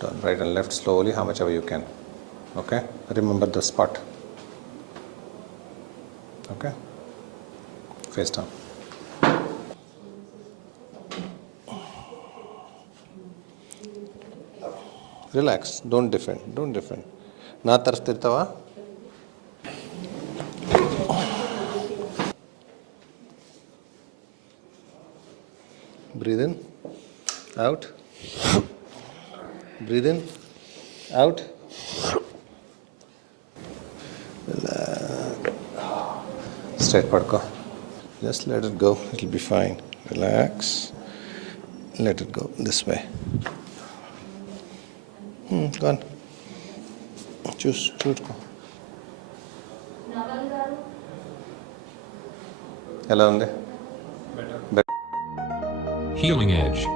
Turn right and left slowly, how much ever you can. Okay? Remember the spot. Okay? Face down. Relax. Don't defend. Don't defend. Na tarftirtava. Breathe in. Out. Breathe in. Out. Straight padko. Just let it go. It'll be fine. Relax. Let it go this way. Go on. Choose. Hello, Better. Healing Edge.